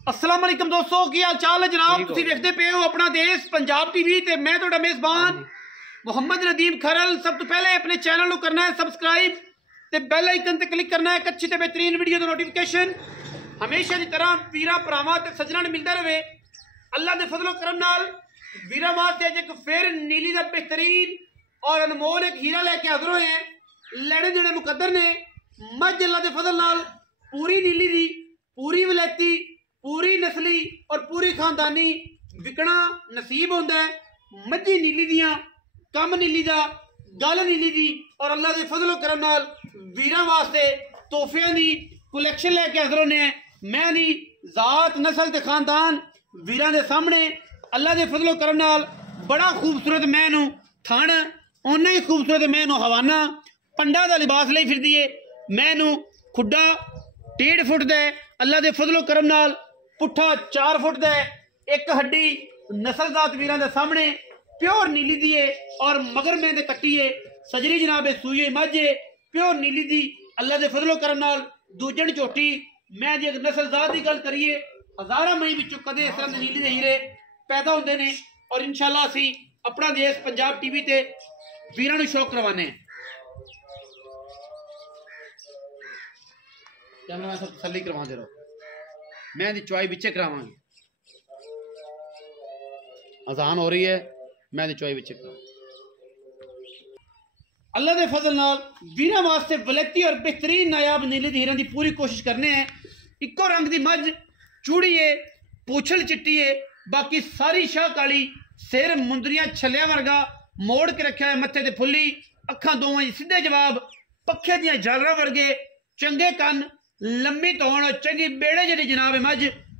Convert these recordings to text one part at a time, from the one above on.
अस्सलाम वालेकुम दोस्तों, की हाल चाल है जनाब। तुसीं देखते पे हो अपना देश पंजाब टीवी ते मैं तुहाडा मेज़बान मोहम्मद नदीम खरल। सब तो पहले अपने चैनल को करना है सब्सक्राइब ते बेल आइकन ते क्लिक करना है। एक अच्छी ते बेहतरीन वीडियो दा नोटिफिकेशन हमेशा की तरह वीरा भरावां ते सज्जनां नूं मिलदा रहे। अल्लाह दे फजलो करम नाल वीरा वास्ते अज एक फिर नीली दा बेहतरीन और अनमोल एक हीरा लेके हाजिर होए हैं। लैने देने मुकद्दर ने मझ अल्लाह दे फजल नाल पूरी नीली दी, पूरी वलैती, पूरी नस्ली और पूरी खानदानी विकना नसीब होंदा है। मझी नीली दियां, कम नीली दा, गल नीली दी और अल्लाह के फजलो करम नाल वीरां वास्ते तोहफियां दी कलैक्शन लैके हाजिर होने हैं। मैं नी जात नस्ल ते खानदान वीरां दे सामने अल्लाह के फजलो करम नाल बड़ा खूबसूरत मैनू थण उन्ना ही खूबसूरत मैनू हवाना पंडा दा लिबास लई फिरदी है। मैनू खुड्डा 1.5 फुट दे अल्लाह के फजलो करम नाल पुट्ठा 4 फुट दे एक हड्डी नस्लजात वीरां दे सामने प्योर नीली दी है और मगर में दे कट्टी है। सजरी जनाब सूई मझ है प्योर नीली दी अल्लाह के फजलो करम नाल दूजन झोटी। मैं जे नस्लजात की गल करिए हज़ारां मई विचों कदे इस तरह नीली दे हीरे पैदा होंदे ने और इंशाअल्लाह असी अपना देश पंजाब टीवी ते वीरां नूं शौक करवाने हैं। मैं सब तसल्ली करवाते रहो, मैं दी चुआई बिच्चे करावांगी। अजान हो रही है, मैं दी चुआई बिच्चे करावांगी। अल्लाह के फजल नाल वीरां वास्ते वलैती और बेहतरीन नायाब नीली हीरां की पूरी कोशिश करने हैं। इको रंग की मझ चूड़ी है, पूछल चिट्टी है, बाकी सारी शाह काली, सिर मुंदरियां छलिया वर्गा मोड़ के रखा है, मत्थे ते फुल्ली, अखां दोवां सीधे जवाब, पखे दियां झालरां वर्गे, चंगे कन, लम्मी तौण, चंगी बेड़े जी जनाब मझ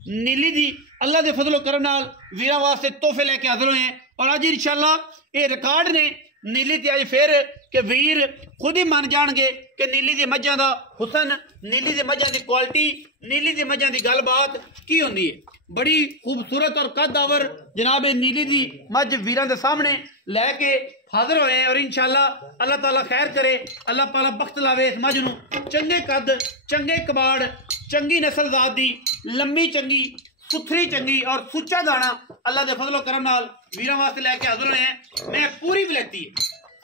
नीली दी अल्लाह के फजलो करम नाल वीरां वास्ते तोहफे लैके हाजिर हुए हैं। और अज इंशाअल्लाह ये रिकॉर्ड ने नीली ते अज फिर के वीर खुद ही मन जाणगे कि नीली दी मझां दा हुसन, नीली दी मझां दी क्वालिटी, नीली दी मझां दी गलबात की होंदी है। बड़ी खूबसूरत और कद-आवर जनाब नीली दी मझ वीरां दे सामने लैके हाजिर होए हैं। और इंशाअल्लाह अल्लाह ताला खैर करे, अल्लाह ताला बख्त लावे इस मझ नूं चंगे कद, चंगे कबाड़, चंगी नस्ल जात दी, लम्मी चंगी, सुथरी चंगी और सुच्चा दाना अल्लाह के फजलो करम नाल वीरां वास्ते लैके हाजिर होए हैं। मैं पूरी वलैती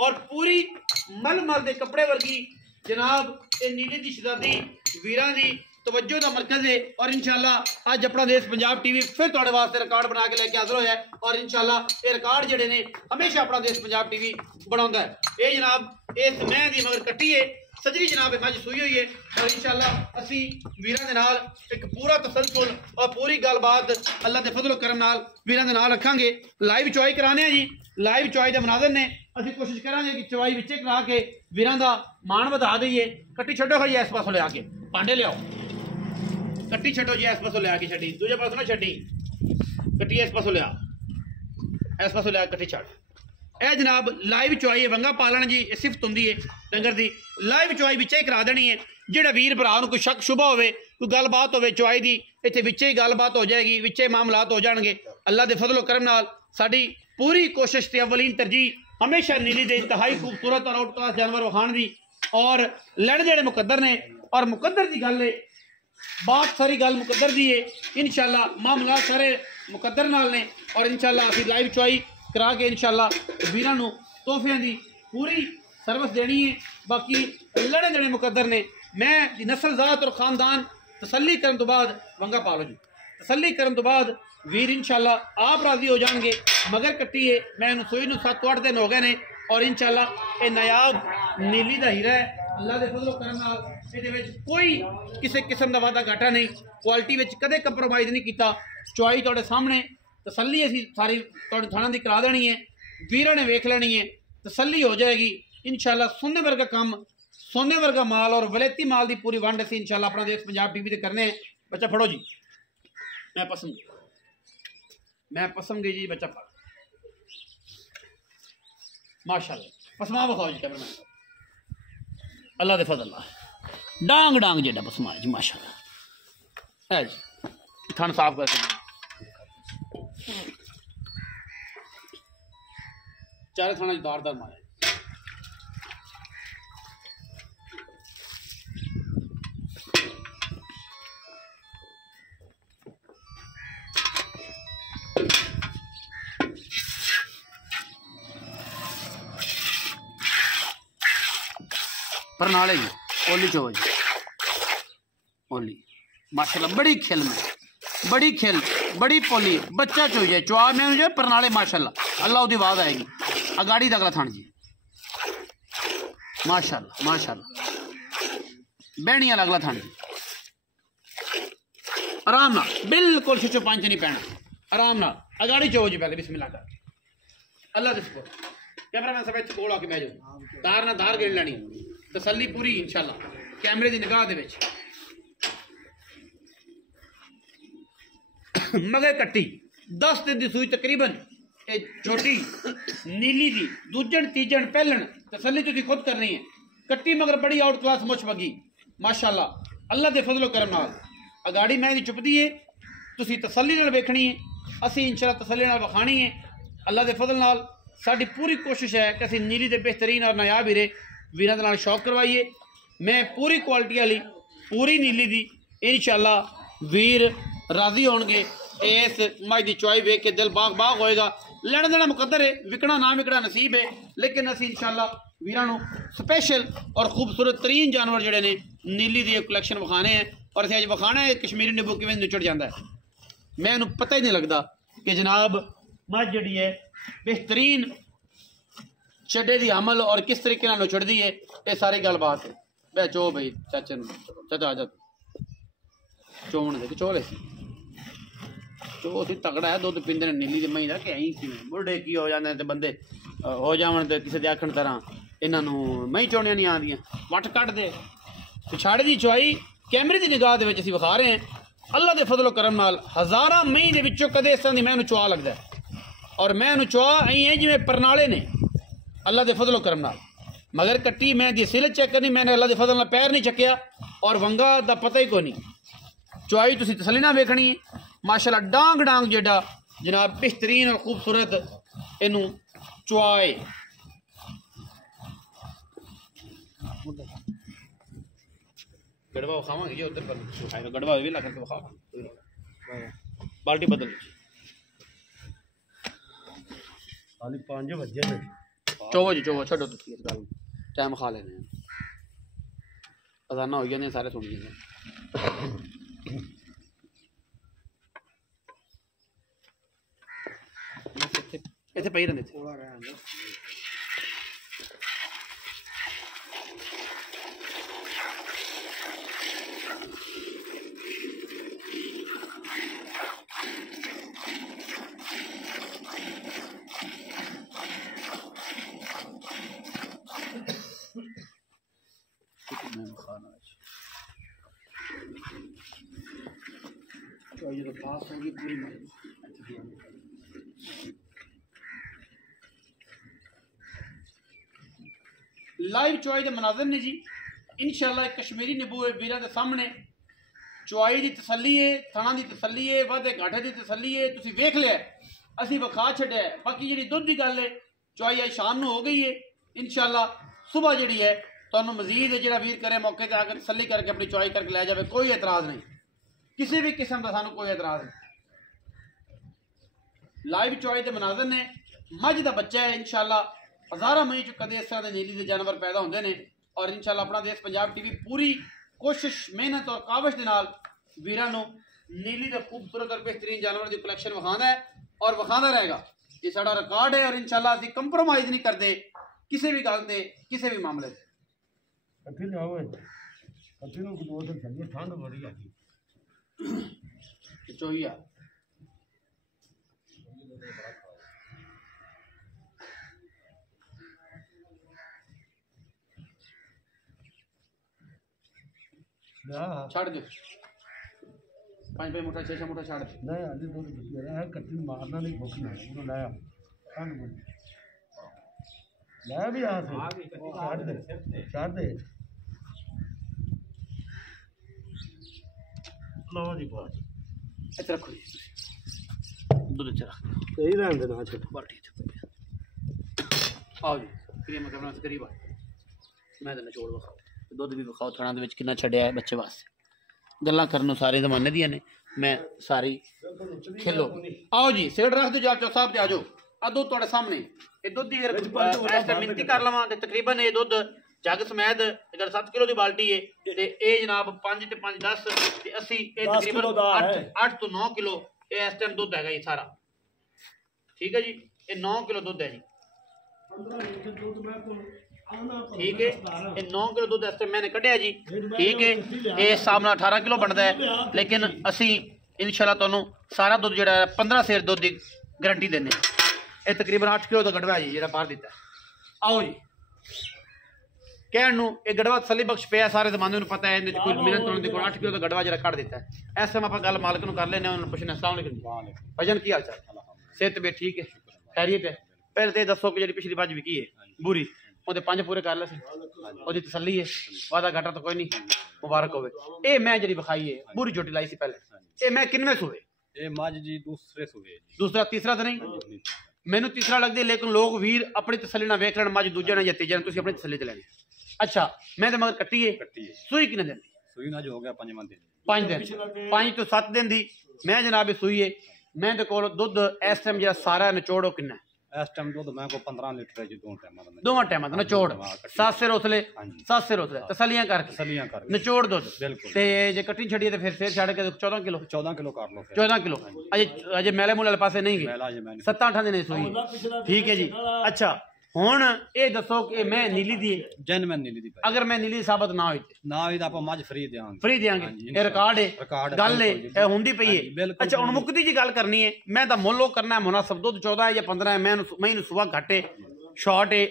और पूरी मल दे कपड़े वर्गी जनाब ये नीली दी शहजादी वीरां दी तवज्जो का मरकज है। और इंशाअल्लाह अज अपना देश पंजाब टीवी फिर तुहाडे वास्ते रिकॉर्ड बना के लैके हाजिर होया है। और इंशाअल्लाह ये रिकॉर्ड जिहड़े ने हमेशा अपना देश पंजाब टीवी बनाउंदा है। ये जनाब इस मैं दी मगर कट्टी है, सजरी जनाब मझ सूई हुई है। और इंशाअल्लाह असी वीरां दे नाल एक पूरा तसलसल और पूरी गलबात अल्लाह के फजलो करम नाल वीरां दे नाल रखांगे। लाइव चुआई कराने हैं जी, लाइव चुआई दे मनाजर ने असी कोशिश करांगे कि चुआई विचे करा के वीरां दा मान वधा दईए। कट्टी छड्डो भाई इस पासों लिया के पांडे लियाओ, कट्टी छड्डो जी इस पासों लिया के छड्डी, दूजे पासों ना छड्डी, कट्टी इस पासों लिया, इस पासों लिया कट्टी छड्ड। यह जनाब लाइव चुआई है, वंगा पालन जी सिफत होंदी है डंगर दी। लाइव चुआई विचे करा देनी है। जिहड़ा वीर भरा नूं कोई शक शुबा होवे, कोई गलबात होवे चुआई दी, इत्थे विचे ही गलबात हो जाएगी, विचे मामलात हो जाएंगे। अल्लाह के फजलो करम नाल साडी पूरी कोशिश ते अवलीन तरजीह हमेशा नीली दे इंतहाई खूबसूरत और आउट क्लास जानवर वहाण दी और लड़ जेड़े मुकद्दर ने। और मुकद्दर की गल है, बात सारी गल मुकद्दर दी है। इंशाअल्लाह मामला सारे मुकद्दर नाल ने। और इंशाअल्लाह असीं लाइव चुआई करा के इंशाअल्लाह वीरां नूं तोहफियां दी पूरी सर्विस देनी है। बाकी लड़े जड़े मुकद्दर ने। मैं नस्ल जात और खानदान तसल्ली करन तो बाद वंगा पालो जी, तसल्ली करन तो बाद वीर इंशाअल्लाह आप राजी हो जाएंगे। मगर कट्टी है, मैं इन्हूं सूई नूं 7-8 दिन हो गए ने और इंशाअल्लाह ये नायाब नीली दा हीरा है। अल्लाह के फजलो करम नाल ਇਹਦੇ ਵਿੱਚ कोई किसी किस्म का वादा घाटा नहीं, क्वालिटी में कदे कंप्रोमाइज़ नहीं किया। चुआई तुहाडे सामने तसल्ली असी सारी तुहाडे थाणा दी करा देनी है, वीरां ने वेख लेनी है, तसल्ली हो जाएगी इंशाअल्लाह। सोने वर्गा काम, सोने वर्गा माल और वलैती माल की पूरी वंड असी इंशाअल्लाह अपना देश पंजाब टीवी ते करने हैं। बच्चा फड़ो जी, मैं पसम गई जी, बच्चा फड़ माशाअल्लाह पसमा बखाओ जी कैमरामैन। अल्लाह दे फजल डांग डांग जेडा पसमा जी माशाअल्लाह है जी। थान साफ करके चारे थाना दार मारे। परनाले जी ओली चो जी ओली माशाल्लाह बड़ी खिल में बड़ी खिल बड़ी पोली बच्चा चो है चुआ में जो परनाले माशाल्लाह अल्लाह उदी आवाज आएगी अगाड़ी दगला थान जी माशाल्लाह माशाल्लाह बैणिया लगला थान जी आराम ना बिल्कुल छिचो पंच नहीं पैना आराम ना अगाड़ी चो जी पहले बिस्मिल्लाह कर अल्लाह दे सपोर्ट कैमरामैन सब इत्थे कोल आके बैठ जाओ तार ना तार गिन लैनी तसल्ली पूरी इंशाल्लाह कैमरे दी निगाह दे विच मगर कट्टी 10 दिन दी सूई तकरीबन ए छोटी नीली दी दूजन तीजन पहलन तसल्ली तुसी खुद करनी है कट्टी मगर बड़ी आउट क्लास मुछ वगी माशाल्लाह अल्लाह दे फजलो करम नाल अगाड़ी मैं दी चुपदी है तुसी तसल्ली नाल वेखनी है असी इंशाल्लाह तसल्ली नाल वखानी है अल्लाह दे फजल नाल साडी पूरी कोशिश है कि असी नीली दे बेहतरीन और नायाब हीरे वीरां दे नाल शौक करवाइए मैं पूरी क्वालिटी वाली पूरी नीली दी इंशाल्लाह वीर राजी होणगे इस मज की चुआई वेख के दिल बाग बाग होएगा लेना देना मुकद्दर है विकना ना विकना नसीब है लेकिन असी इंशाल्लाह वीरां नूं स्पेशल और खूबसूरत तरीन जानवर जिहड़े ने नीली दी कलैक्शन विखाने हैं और असीं अज विखाना है कश्मीरी नींबू किवें निचड़ जाता है मैनूं पता ही नहीं लगता कि जनाब मज जिहड़ी है बेहतरीन चड्डे दी अमल और किस तरीके नाल नुचड़दी है ये सारी गलबात है बह चो भाई चाचा चाचा आ जा चोण दे चोले चो सी तगड़ा है दुध पींदे ने नीली दी मई दा कि ऐं किवें बुढ़े की हो जांदे ते बंदे हो जावन ते किसी दे आखण तरह इन्हां नूं मई चोणियां नहीं आंदियां वट कट दे पिछाड़े दी चुआई कैमरे दी निगाह दे विच असीं विखा रहे हैं अल्लाह दे फजलो करम नाल हज़ारां मई दे विचों कदे इस तरह दी मैनूं चुआ लगदा है और मैनूं चुआ ऐं है जिवें परनाले ने अल्लाह दे फजलो करम नाल मगर कट्टी मैं दी सिल चेक करनी मैंने अल्लाह दे फजल नाल पैर नहीं चक्या और वंगा दा पता ही कोई नहीं चुआई तुसी तसल्ली नाल वेखनी है माशाल्लाह डांग डांग जेड़ा जनाब बेहतरीन और खूबसूरत इनू चुआए गड़वा खावांगे ये उधर पर खाएगा गड़वा भी ला करके खाओ बाल्टी बदल खाली 5 बजे ने चौबो छड्डो तुसी इस गल टाइम खा लेने अजाना हो गया ने सारे सुन गए इतने पई रहंदे ये तो पास होगी पूरी लाइव चुआई के मनाजर ने जी इंशाल्लाह कश्मीरी नींबू वीरां दे सामने चुआई की तसल्ली है थणा की तसल्ली है वादे घाटे की तसल्ली है तुसीं वेख लिया असीं विखा छड्डिया बाकी जी दुध की गल है चुआई आज शाम नूं हो गई है इंशाल्लाह सुबह जी है तुहानूं मजीद जिहड़ा वीर करे मौके पर आकर तसल्ली करके अपनी चुआई करके लै जाए कोई एतराज़ नहीं किसी भी किस्म का सानूं कोई एतराज़ नहीं लाइव चुआई के मनाजर ने मझ का बच्चा है इंशाल्लाह हज़ारां मई च कदे इस तरह के नीली के जानवर पैदा होंदे ने और इंशाल्लाह अपना देश पंजाब टीवी पूरी कोशिश मेहनत और काविश के नाल वीरां नूं नीली का खूबसूरत और बेहतरीन जानवर की कलैक्शन विखाना है और विखाना रहेगा ये साडा रिकॉर्ड है और इंशाल्लाह असीं कंप्रोमाइज़ नहीं करते किसी भी गल ते किसी भी मामले से कट्ठी ना होए कट्ठी नूं दो दिन चलिए ठंड बड़ी आती चोइया छाड़ दे 5 मुठा 6 मुठा छाड़ दे नहीं आधी दूर बची है कट्ठी मारना नहीं भूखना उन्होंने लाया ठंड बड़ी लाया भी यहाँ से छाड़ दे लो जी बात इधर रखो दूध च रख सही रहने देना छोटा बाल्टी आओ जी प्रिय मकबरा से करीब मैं तो निचोड़ विखाओ दुध भी विखाओ थणा दे विच कितना छड्डिया है बच्चे वास्ते गल्लां करन सारे जमाने दियां ने मैं सारी खेलो आओ जी सेठ रख दो जाचो साहब ते आ जाओ आ दुध तुहाडे सामने ये दुध दी मिनती कर लवां ते तकरीबन ये दुध जग समेत अगर 7 किलो की बाल्टी है ते ये जनाब 5 ते 5 10 ते 80 ये तकरीबन 8 तो 9 किलो ये इस टाइम दुध है जी सारा। ठीक है जी, ये 9 किलो दुध है जी। ठीक है, ये 9 किलो दुध इस टाइम मैंने कढ़िया जी। ठीक है, ये हिसाब नाल 18 किलो बनता है, लेकिन असी इंशाल्लाह तुहानू सारा दुध जो 15 सेर दुध की गारंटी देने। ये तकरीबन 8 किलो का गड़वा जी जो बाहर दिता है। आओ जी कहण नूं ये गड़वा तसली बख्श पिया, सारे जमाने में पता है, इहदे कोई मिलन तुलन दी कोई 8 किलो का गड़वा जो कढ़ दिता है। इस टाइम आप गल मालिक नूं कर लेने, उन्होंने पुछना अस्सलाम वालेकुम भाईजान की हाल चाल, सेहत भी ठीक है, खैरियत है। पहले तो दसो कि जी पिछली मज विकी है बुरी, वो 5 पूरे कर ले, वो तसली है, वादा घाटा तो कोई नहीं, मुबारक होवे। ये मैं जी विखाई है बुरी झोटी लाई सी पहले, ये मैं किनवे सूबे ये मज जी दूसरे सूबे, दूसरा तीसरा तो नहीं, मैनू तीसरा लगती, लेकिन लोग वीर अपनी तसली ना वेख लैन, मज दूजे ने या तीजे ने, तुसीं अपनी तसली ते लैनी। अच्छा मैं तो मगर कट्टी है, सूई किने दिन सूई ना जो हो गया 5 दिन 5 दिन 5 तो 7 दिन दी मैं जनाब सूई है। मैं तो कोल दुध इस टाइम जो सारा निचोड़ो किन्ना इस टाइम दुध मैं को 15 लीटर है जी, दोवां टाइम निचोड़ 7 सिर उसले 7 सिर उसले तसलियां करके निचोड़ दुध बिल्कुल। ते जे कट्टी छड़ी ते फिर सिर छड़ के 14 किलो कर लो, 14 किलो अजे मेले मूले वाले पासे नहीं गए, 7-8 दिन सूई। ठीक है जी। अच्छा हुण ये दसो कि मैं नीली दी जेन्युइन नीली दी, अगर मैं नीली साबित ना हुई तो आप मज फ्री देंगे, फ्री देंगे, ये रिकॉर्ड है, गल है, ये हुंदी पई है। अच्छा हुण मुक्ति जी गल करनी है, मैं तो मुल्लो करना है मुनासिब, दुध 14 या 15 है, मैं सुबह घट है, शॉर्ट है,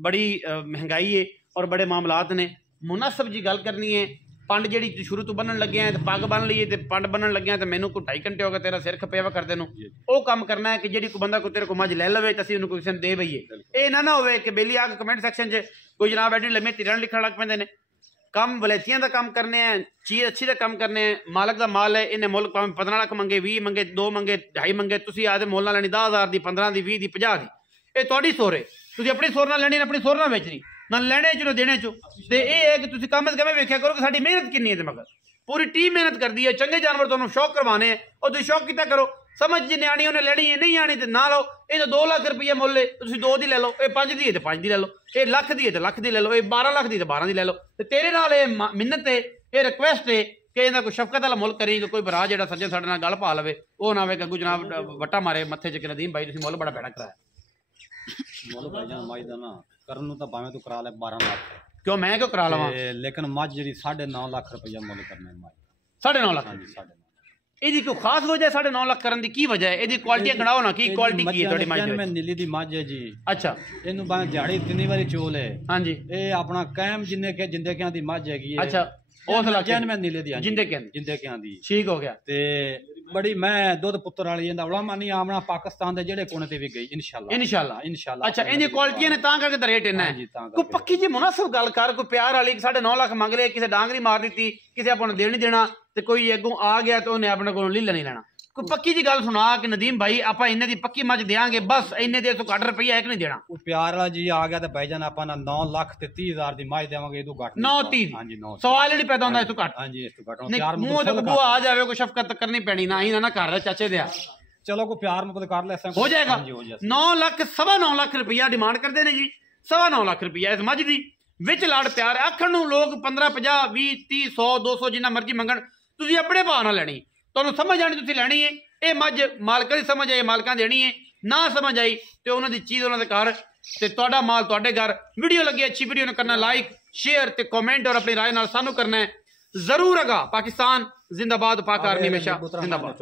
बड़ी महंगाई है और बड़े मामलात ने, मुनासिब जी गल करनी है। पंड जी शुरू तो बनन लगे हैं, पग बन ली है, पंड बनन लगे तो मैनू कोई 2.5 घंटे हो गए तेरा सिर खपेवा करदे नूं, वो काम करना है कि जी कोई बंदा कोई तेरे को मज ले लवे तो असीं कोई दे बईए। ये ना होवे कि बेली आके कमेंट सैक्शन च कोई जनाब एडी लम्मे तिरण लिखण लग पैंदे ने। कम वलैतियां दा काम करने हैं, चीज़ अच्छी दा काम करने हैं, मालक दा माल है, इन्हें मुल्क भावें 15 लाख मंगे, 20 मंगे, 2 मंगे, 2.5 मंगे, तुसीं आदे मुल ना लैनी 10,000 दी, 15 दी, 20 दी, 50 दी, ये तुहाडी सोर है, तुसीं अपनी सोर नाल लैनी, अपनी सोर नाल बेचनी, ना लैने चो ना देने चो। ते ये है कि तुसीं कम अज कम वेख्या करो कि साडी मेहनत किन्नी है, मगर पूरी टीम मेहनत करती है, चंगे जानवर तुहानूं शौक करवाने हैं, और तुसीं शौक किता करो, समझ जी न्याणी उन्हें लैनी है, नहीं आनी तो ना लो। ये तो 2 लाख रुपया मुल है, तुसीं 2 दी ले लो, ये 5 दी है तो 5 दी ले लो, ये लाख दी है तो लाख दी ले लो, ये 12 लाख दी तो 12 दी ले लो। ते तेरे नाल ये मिन्नत है, ये रिक्वेस्ट है कि इन्हां कोई शफकत वाला मुल करी, कोई भरा जिहड़ा सज्जन साडे नाल गल पा लवे, वो ना होवे कि अग्गों जनाब वट्टा मारे मत्थे च कि नदीम भाई तुसीं मुल बड़ा भैड़ा कराया। मुल भाईजान मज दा ना करन नूं तां भावें तू करा ले 12 लाख, क्यों मैं क्यों करा लवां, लेकिन मज जी 9.5 लाख रुपया मुल करने मज 9.5 लाख ਇਹਦੀ ਕੋਈ ਖਾਸ ਵਜ੍ਹਾ 9.5 ਲੱਖ ਕਰਨ ਦੀ ਕੀ ਵਜ੍ਹਾ ਹੈ? ਇਹਦੀ ਕੁਆਲਿਟੀ ਗਣਾਓ ਨਾ, ਕੀ ਕੁਆਲਿਟੀ ਕੀ ਹੈ ਤੁਹਾਡੀ ਮੱਝ ਦੀ? ਮੈਂ ਨੀਲੀ ਦੀ ਮੱਝ ਹੈ ਜੀ। ਅੱਛਾ ਇਹਨੂੰ ਬਾਵੇਂ ਦਿਹਾੜੀ 3 ਵਾਰੀ ਚੋਲ ਹੈ। ਹਾਂਜੀ ਇਹ ਆਪਣਾ ਕਾਇਮ ਜਿੰਨੇ ਕੇ ਜਿੰਦੇ ਕਿਆਂ ਦੀ ਮੱਝ ਹੈਗੀ ਹੈ। ਅੱਛਾ ਉਸ ਲੱਖ ਮੈਂ ਨੀਲੇ ਦੀ ਜਿੰਦੇ ਕਿਆਂ ਦੀ ਠੀਕ ਹੋ ਗਿਆ। ਤੇ बड़ी मैं दुध पुत्र वाली इंदा बड़ा मानी आमना पाकिस्तान दे जेड़े कोने ते भी गई इंशाल्लाह। अच्छा इनदी क्वालिटी ने तां करके द रेट इन्ना है। कोई पक्की जी मुनासिब गल कर, कोई प्यार वाली 9.5 लाख मंग ले, किसी डांगरी मार दी, किसी अपन देनी देना, ते कोई अगों आ गया तो उन्हें अपने को लीला नहीं लेना। कोई पक्की जी गल सुना कि नदीम भाई आप इन्ने दी पक्की मज देंगे, बस इन्ने दे तो घट रुपया एक नहीं देना। प्यार वाला जी आ गया तो भाईजान आप 9 लाख 30,000 दी मज देवांगे, इदू घट 9-30 हां जी 9 सवाल ही पैदा होंदा, इस तो घट हां जी इस तो घट प्यार मुंह ते बुआ आ जावे, कोई शफकत करनी पैनी ना, ही ना घर चाचे दे चलो कोई प्यार मुकद कर ले हो जाएगा। 9 लाख 9.5 लाख रुपया डिमांड करते हैं जी, 9.5 लाख रुपया इस मझ दी विच लाड़ प्यार आखण नूं लोग 15 50 20 30 100 200 जिन्ना मर्जी मंगण, तुसीं अपने भाव नाल लैणी, तुहानूं समझ आनी तुसीं लैणी है। ये मझ मालकां दी समझ आई मालकां देनी है, ना समझ आई तो उन्हां दी चीज़ उन्हां दे घर ते तुहाडा माल तुहाडे घर। वीडियो लगी अच्छी वीडियो ने करना लाइक शेयर ते कमेंट और अपनी राय नाल सानू करना है जरूर। अगा पाकिस्तान जिंदाबाद, पाक आर्मी हमेशा जिंदाबाद।